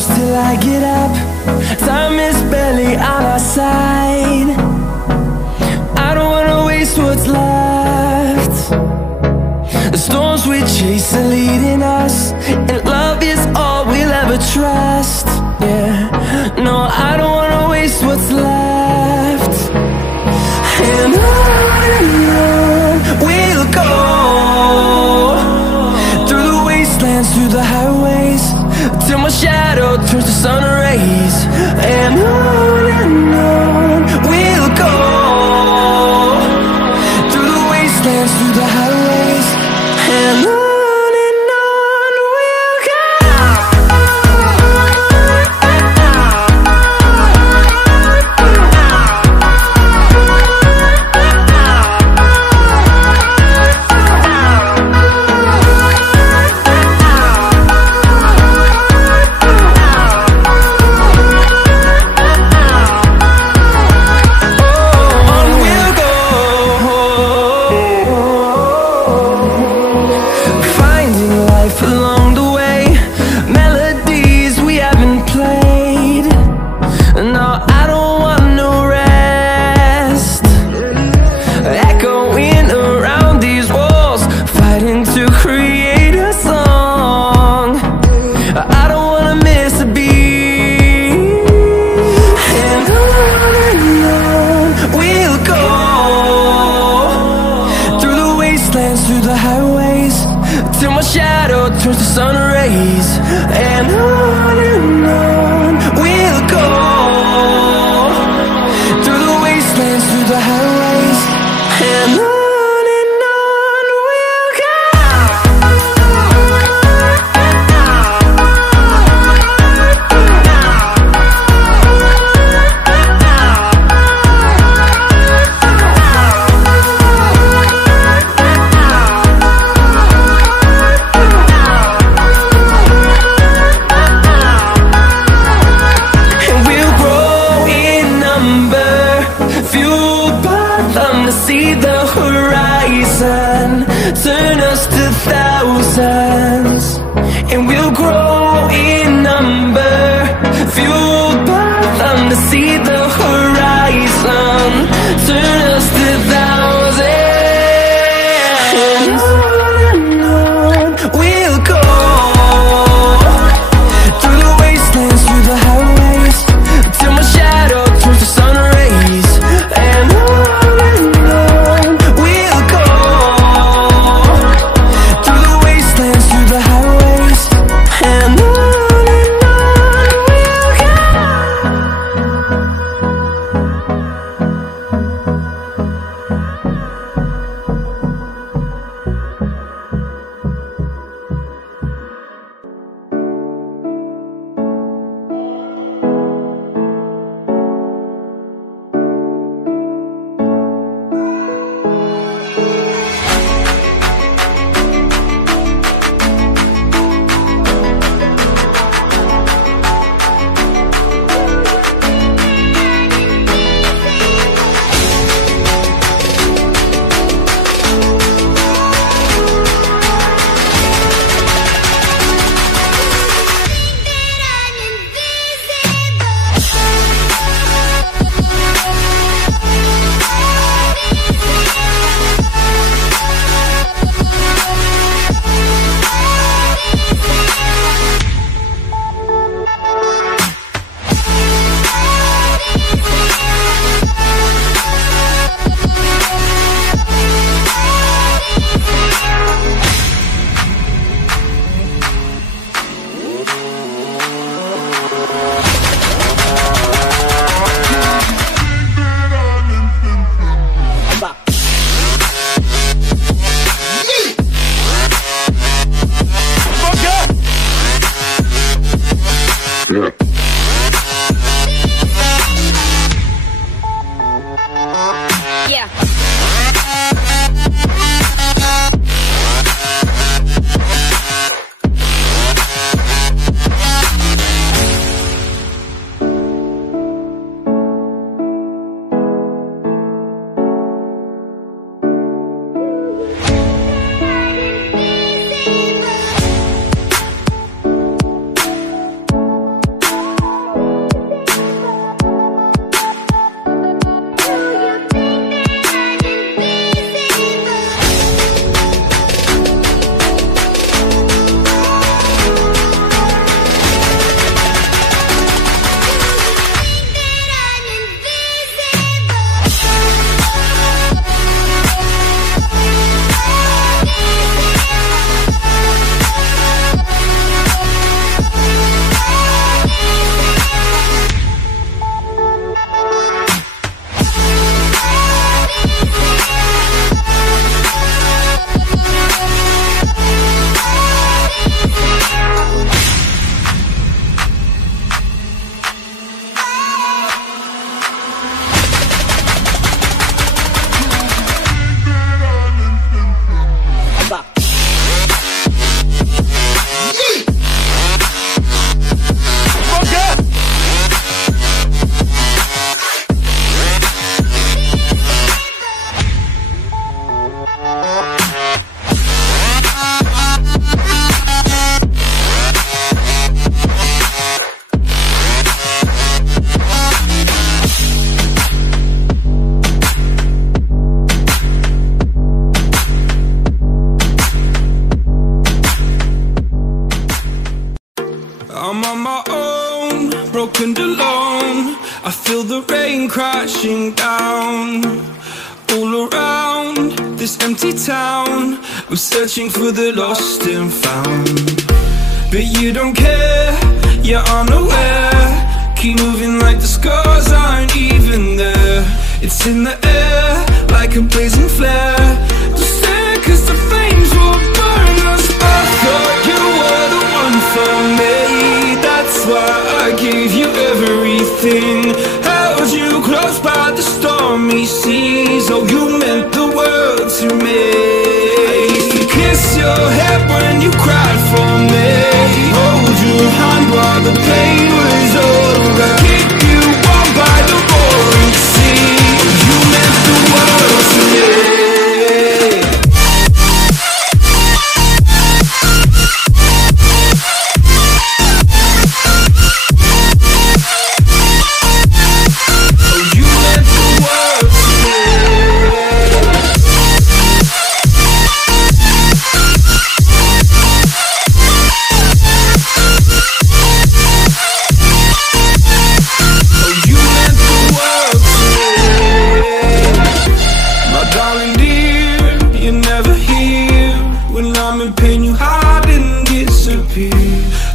close till I get up. Time is barely on our side. I don't wanna waste what's left. The storms we chase are leading us, and love is all we'll ever trust. Yeah, no, I don't wanna waste what's left. And on we'll go, through the wastelands, through the highways, till my shadow turns to sun rays. And on we'll go, through the wastelands, through the highways, and on. Turns to sun rays, and on we'll go, through the wastelands, through the highways, and on we'll go. See the horizon, turn us to thousands, and we'll grow in number, fueled by them. To see the horizon, turn us to thousands, and on we'll go, through the wastelands, through the highways, till my shadow turns to sun rays, and on. I'm on my own, broken alone. I feel the rain crashing down all around this empty town. I'm searching for the lost and found, but you don't care, you're unaware. Keep moving like the scars aren't even there. It's in the air like a blazing flare. Don't stare cause the flames will burn us. I thought you were the one for me, that's why I gave you everything. Held you close by the stormy seas. Oh, you meant the world to me. I used to kiss your head when you cried for me, hold your hand while the pain was over, keep you warm by the roaring sea. Oh, you meant the world to me.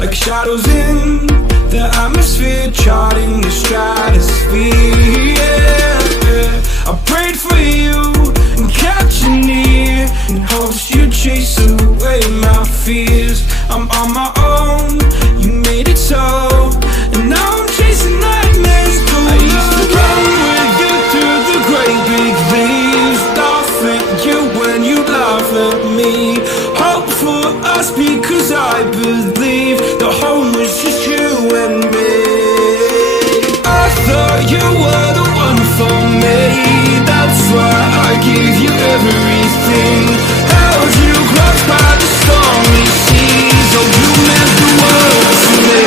Like shadows in the atmosphere, charting the stratosphere. Yeah. I prayed for you and kept you near in hopes you'd chase away my fears. I'm on my own, you made it so, and now I'm chasing nightmares through. I used to run with you through the great big leaves, laugh at you when you laugh at me. Hope for us because I believe the home was just you and me. I thought you were the one for me, that's why I gave you everything. Held you close by the stormy seas. Oh, you meant the world to me.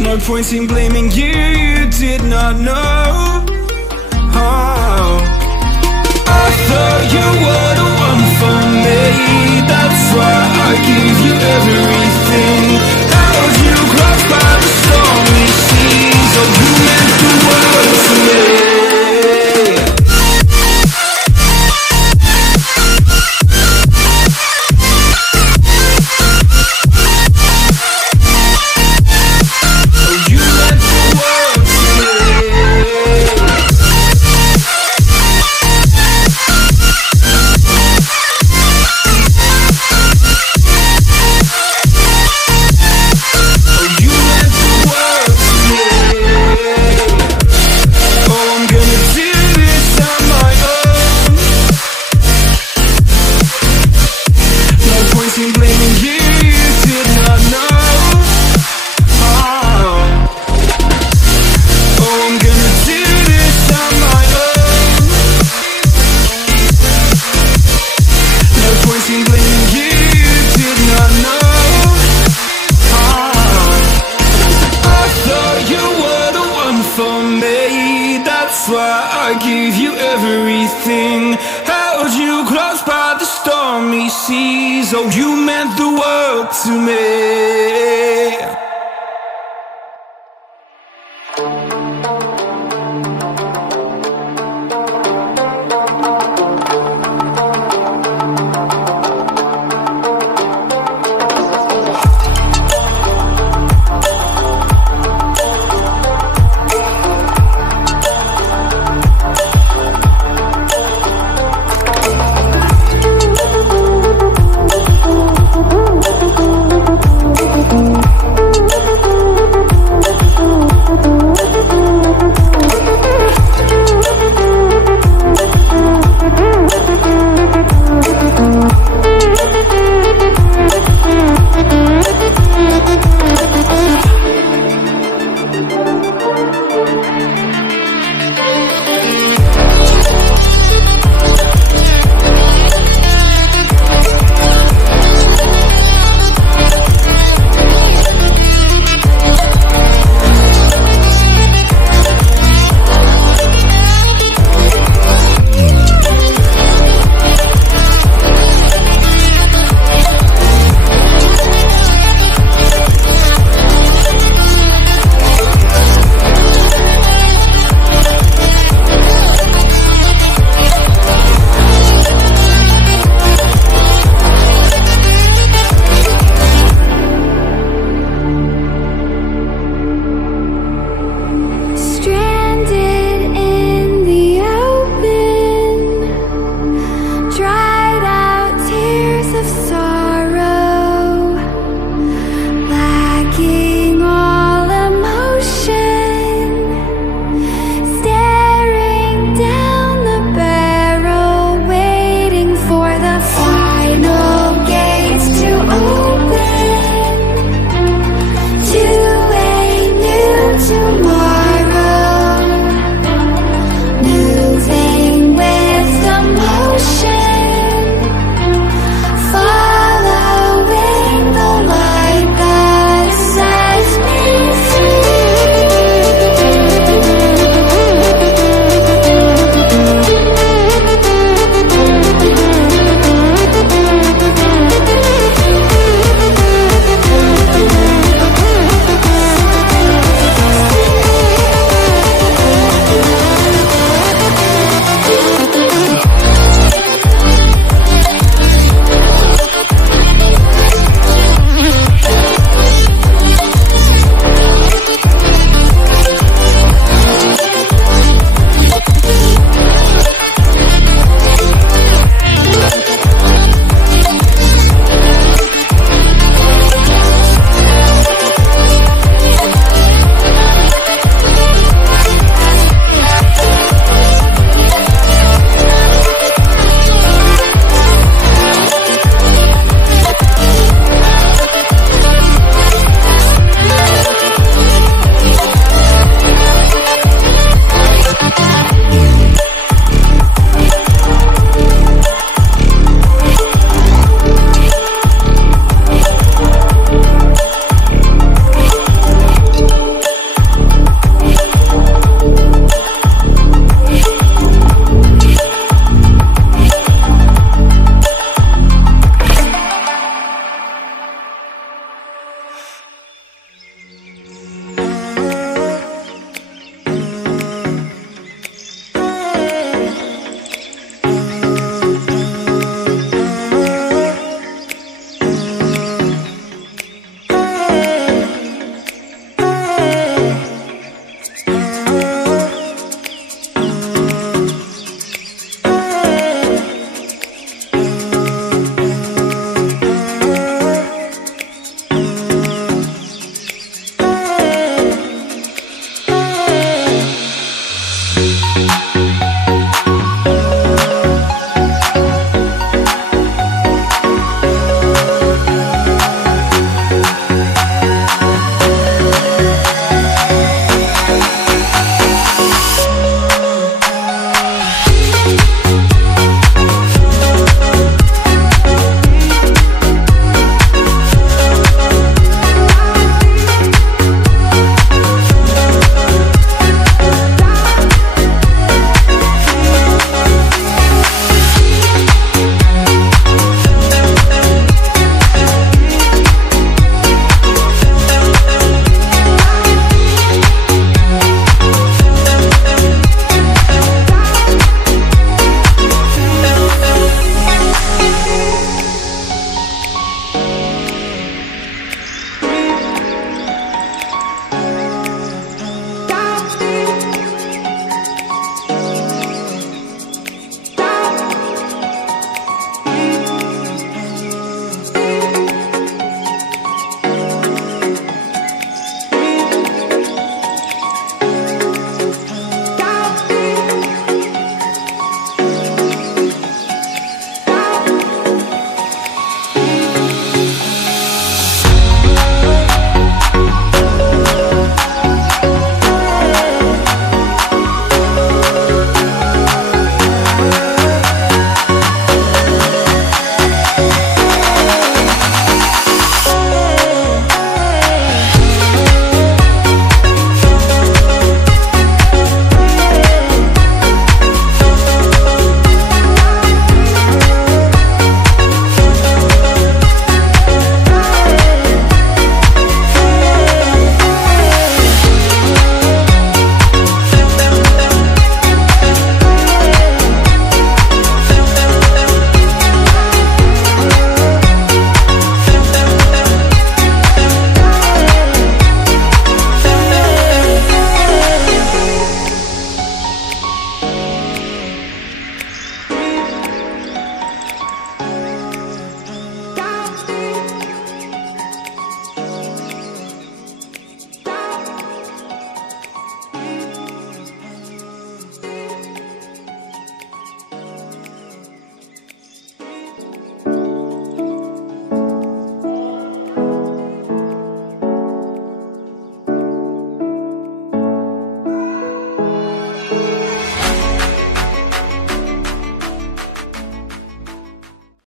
No point in blaming you, you did not know. Oh. I thought you were the one for me, that's why I gave you everything. Held you close by the stormy seas. Oh, you meant the world to me. I gave you everything, held you close by the stormy seas. Oh, you meant the world to me.